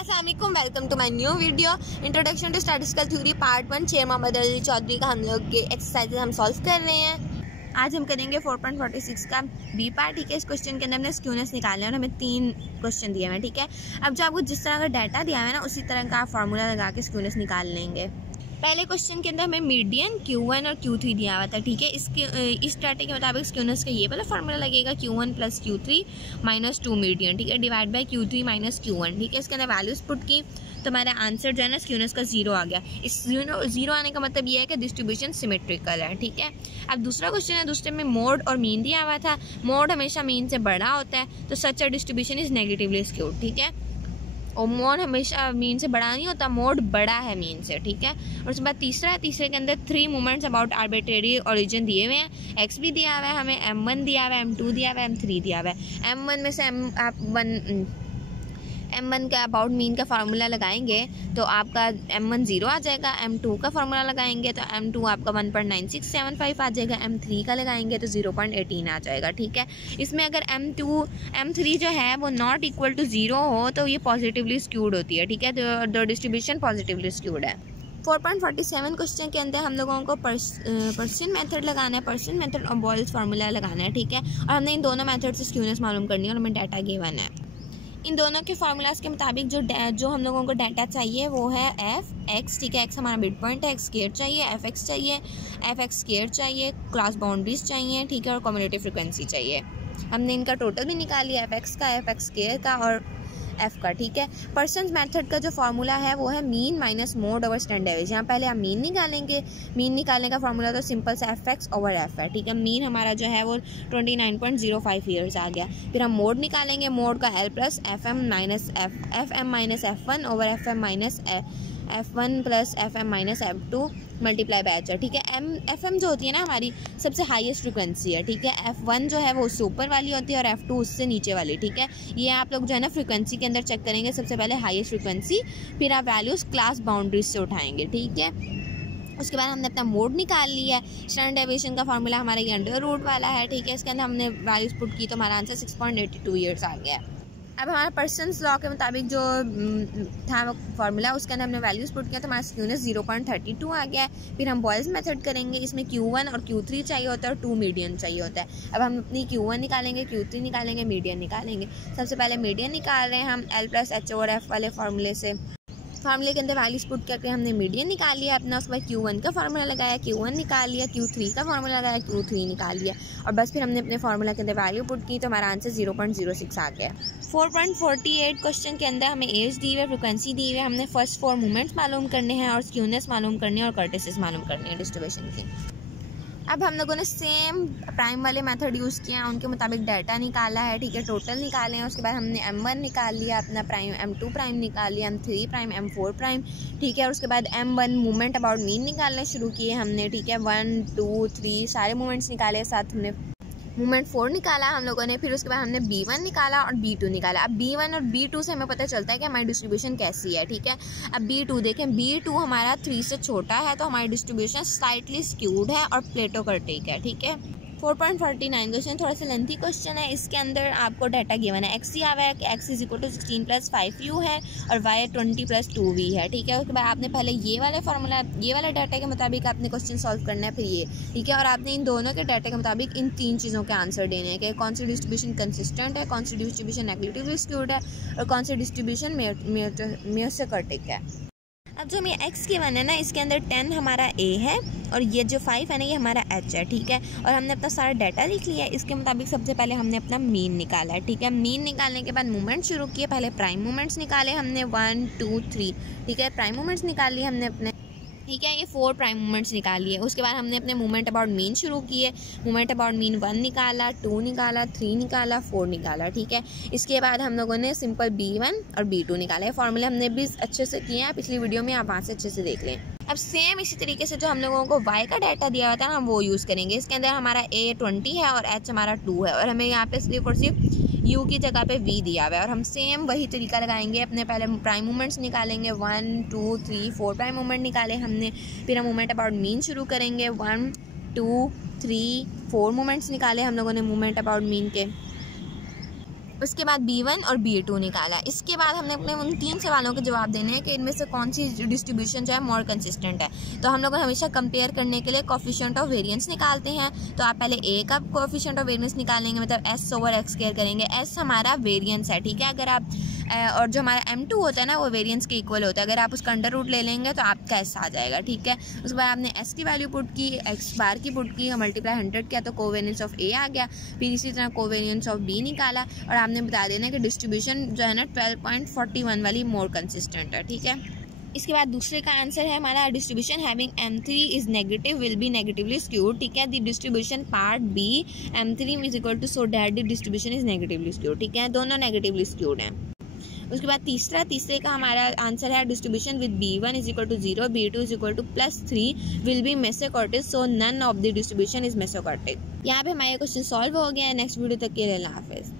अस्सलाम वालेकुम, welcome to my new video introduction to statistical theory part 1। Sher Mohammad Ali Chaudhary का हम लोग के एक्सरसाइज हम सॉल्व कर रहे हैं। आज हम करेंगे 4.46 का बी पार्ट। ठीक है, इस क्वेश्चन के अंदर हमने स्क्यूनेस निकालना है और हमें 3 क्वेश्चन दिए हुए हैं। ठीक है, अब जो आपको जिस तरह का डाटा दिया हुआ है ना, उसी तरह का आप फार्मूला लगा के स्क्यूनेस निकाल लेंगे। पहले क्वेश्चन के अंदर हमें मीडियन Q1 और Q3 दिया हुआ था। ठीक है, इस डाटे के मुताबिक स्क्यूनेस का ये वाला फार्मूला लगेगा Q1 + Q3 - 2 मीडियन। ठीक है, डिवाइड बाय Q3 - Q1। ठीक है, इसके अंदर वैल्यूज पुट की तो हमारा आंसर जो है ना स्क्यूनेस का 0 आ गया। इस जीरो आने का मतलब ये है कि डिस्ट्रीब्यूशन सिमेट्रिकल है। ठीक है, अब दूसरा क्वेश्चन है, दूसरे में मोड और मीन दिया हुआ था। मोड हमेशा मीन से बड़ा होता है, तो such a distribution is negatively skewed. ठीक है, और मोड हमेशा मीन से बड़ा नहीं होता, मोड बड़ा है मीन से। ठीक है, और उसके बाद तीसरा है, तीसरे के अंदर 3 मूवमेंट्स अबाउट आर्बिट्रेरी ओरिजिन दिए हुए हैं। एक्स भी दिया हुआ है हमें, M1 दिया हुआ है, M2 दिया हुआ है, M3 दिया हुआ है। M1 में से M1 का अबाउट मीन का फार्मूला लगाएंगे तो आपका M1 0 आ जाएगा। M2 का फार्मूला लगाएंगे तो M2 आपका 1.9675 आ जाएगा। M3 का लगाएंगे तो 0.18 आ जाएगा। ठीक है, इसमें अगर M3 जो है वो नॉट इक्वल टू 0 हो तो ये पॉजिटिवली स्क्यूड होती है। ठीक है, तो डिस्ट्रीब्यूशन पॉजिटिवली स्क्यूड है। 4.47 क्वेश्चन के अंदर हम लोगों को पर्सन मेथड लगाना है, पर्सन मेथड और बॉयल्स फार्मूला लगाना है। ठीक है, और हमने इन दोनों मेथड से स्क्यूनेस मालूम करनी है और हमें डाटा गिवन है। इन दोनों के फार्मूलाज के मुताबिक जो हम लोगों को डाटा चाहिए वो है एफ एक्स। ठीक है, एक्स हमारा मिड पॉइंट है, एक्स स्क्वायर चाहिए, एफ एक्स चाहिए, एफ एक्स स्क्वायर चाहिए, क्लास बाउंड्रीज चाहिए। ठीक है, और कम्युलेटिव फ्रिक्वेंसी चाहिए। हमने इनका टोटल भी निकाल लिया, एफ एक्स का, एफ एक्स स्क्वायर का और एफ का। ठीक है, पर्सन मेथड का जो फार्मूला है वो है mean minus mode over standard average. यहाँ पहले हम मीन निकालेंगे। मीन निकालने का फार्मूला तो सिंपल से एफ एक्स ओवर एफ है। ठीक है, मीन हमारा जो है वो 29.05 ईयर्स आ गया। फिर हम मोड निकालेंगे। मोड का L plus F M minus F1 over F1 plus FM - F2 multiply by H है। ठीक है, FM जो होती है ना हमारी सबसे हाईएस्ट फ्रिक्वेंसी है। ठीक है, F1 जो है वो उससे ऊपर वाली होती है और F2 उससे नीचे वाली। ठीक है, ये आप लोग जो है ना फ्रिक्वेंसी के अंदर चेक करेंगे, सबसे पहले हाईएस्ट फ्रिक्वेंसी, फिर आप वैल्यूज़ क्लास बाउंड्रीज से उठाएंगे। ठीक है, उसके बाद हमने अपना मोड निकाल लिया है। स्टैंडर्ड डेविएशन का फार्मूला हमारा ये अंडर रूट वाला है। ठीक है, इसके अंदर हमने वैल्यूज पुट की तो हमारा आंसर 6.82 ईयर्स आ गया। अब हमारा पर्सन्स लॉ के मुताबिक जो था फार्मूला उसके अंदर हमने वैल्यूज पुट किया तो हमारा स्क्यूनेस 0.32 आ गया है। फिर हम बॉयल्स मेथड करेंगे। इसमें Q1 और Q3 चाहिए होता है और 2 मीडियन चाहिए होता है। अब हम अपनी Q1 निकालेंगे, Q3 निकालेंगे, मीडियन निकालेंगे। सबसे पहले मीडियन निकाल रहे हैं हम L plus H over F वाले फार्मूले से। फार्मूले के अंदर वैल्यूज पुट करके हमने मीडियन निकाल लिया अपना। उसके बाद Q1 का फार्मूला लगाया, Q1 निकाल लिया, Q3 का फार्मूला लगाया, Q3 निकाल लिया और बस फिर हमने अपने फार्मूला के अंदर वैल्यू पुट की तो हमारा आंसर 0.06 आ गया। 4.48 क्वेश्चन के अंदर हमें एज दी हुई है, फ्रिक्वेंसी दी हुई है। हमने फर्स्ट 4 मूवमेंट्स मालूम करने हैं और स्क्यूनेस मालूम करनी है और कर्टिसेस मालूम करनी है डिस्ट्रीब्यूशन की। अब हम लोगों ने सेम प्राइम वाले मेथड यूज़ किया, उनके मुताबिक डाटा निकाला है। ठीक है, टोटल निकाले हैं। उसके बाद हमने M1 निकाल लिया अपना प्राइम, M2 प्राइम निकाल लिया, M3 प्राइम, M4 प्राइम। ठीक है, और उसके बाद M1 मूवमेंट अबाउट मीन निकालने शुरू किए हमने। ठीक है, 1 2 3 सारे मूवमेंट्स निकाले, साथ हमने मूवमेंट 4 निकाला हम लोगों ने। फिर उसके बाद हमने B1 निकाला और B2 निकाला। अब B1 और B2 से हमें पता चलता है कि हमारी डिस्ट्रीब्यूशन कैसी है। ठीक है, अब B2 देखें, B2 हमारा 3 से छोटा है तो हमारी डिस्ट्रीब्यूशन स्लाइटली स्क्यूड है और प्लेटोक्रेटिक है। ठीक है, 4.49 क्वेश्चन थोड़ा सा लेंथी क्वेश्चन है। इसके अंदर आपको डाटा गिवन है, एक्स दिया हुआ है कि x = 16 + 5u है और y 20 + 2v है। ठीक है, उसके बाद आपने पहले ये वाला फार्मूला, ये वाला डाटा के मुताबिक आपने क्वेश्चन सॉल्व करना है, फिर ये। ठीक है, और आपने इन दोनों के डाटा के मुताबिक इन 3 चीज़ों के आंसर देने हैं कि कौन सी डिस्ट्रीब्यूशन कंसिस्टेंट है, कौन सी डिस्ट्रीब्यूशन नेगेटिवली स्क्यूड है और कौन सी डिस्ट्रीब्यूशन मेयोसेकर्टिक है। अब जो हमें x की वन है ना, इसके अंदर 10 हमारा a है और ये जो 5 है ना ये हमारा h है। ठीक है, और हमने अपना सारा डाटा लिख लिया है। इसके मुताबिक सबसे पहले हमने अपना मीन निकाला है। ठीक है, मीन निकालने के बाद मूवमेंट शुरू किए। पहले प्राइम मूवमेंट्स निकाले हमने 1 2 3। ठीक है, प्राइम मूवमेंट्स निकाल लिए हमने अपने। ठीक है, ये 4 प्राइम मूवमेंट्स निकाल लिए। उसके बाद हमने अपने मूवमेंट अबाउट मीन शुरू किए। मूवमेंट अबाउट मीन 1 निकाला, 2 निकाला, 3 निकाला, 4 निकाला। ठीक है, इसके बाद हम लोगों ने सिंपल B1 और B2 निकाला है। फॉर्मूले हमने भी अच्छे से किए हैं, पिछली वीडियो में आप वहाँ से अच्छे से देख लें। अब सेम इसी तरीके से जो हम लोगों को y का डाटा दिया हुआ था ना वो यूज़ करेंगे। इसके अंदर हमारा a 20 है और h हमारा 2 है और हमें यहाँ पे सिर्फ और सिर्फ u की जगह पे v दिया हुआ है और हम सेम वही तरीका लगाएंगे। अपने पहले प्राइम मूवमेंट्स निकालेंगे, 1 2 3 4 प्राइम मूवमेंट निकाले हमने। फिर हम मूवमेंट अबाउट मीन शुरू करेंगे, 1 2 3 4 मूवमेंट्स निकाले हम लोगों ने मूवमेंट अबाउट मीन के। उसके बाद B1 और B2 निकाला। इसके बाद हमने अपने उन 3 सवालों के जवाब देने हैं कि इनमें से कौन सी डिस्ट्रीब्यूशन जो है मोर कंसिस्टेंट है। तो हम लोग हमेशा कंपेयर करने के लिए कोफिशिएंट ऑफ वेरिएंस निकालते हैं। तो आप पहले A का कोफिशिएंट ऑफ वेरिएंस निकालेंगे, मतलब S/X स्क्वायर करेंगे। S हमारा वेरिएंस है, ठीक है। अगर आप और जो हमारा M2 होता है ना वो वेरिएंस के इक्वल होता है। अगर आप उसका अंडर रूट ले लेंगे तो आपका S आ जाएगा, ठीक है। उसके बाद आपने S की वैल्यू पुट की, X बार की पुट की, मल्टीप्लाई 100 किया तो कोवेरिएंस ऑफ A आ गया। फिर इसी तरह कोवेरिएंस ऑफ B निकाला और आपने बता देना कि डिस्ट्रीब्यूशन जो है ना 12.41 वाली मोर कंसिस्टेंट है, ठीक है। इसके बाद दूसरे का आंसर है हमारा distribution having M3 is negative will be negatively skewed, ठीक है। The distribution part B M3 is equal to so that the distribution is negatively skewed, ठीक है। दोनों नेगेटिवली स्क्यूड हैं। उसके बाद तीसरे का हमारा आंसर है distribution with B1 is equal to 0 B2 is equal to +3 will be mesokurtic so none of the distribution is mesokurtic. यहाँ पे हमारे क्वेश्चन सॉल्व हो गया है। नेक्स्ट वीडियो तक के लिए अल्लाह हाफिज़।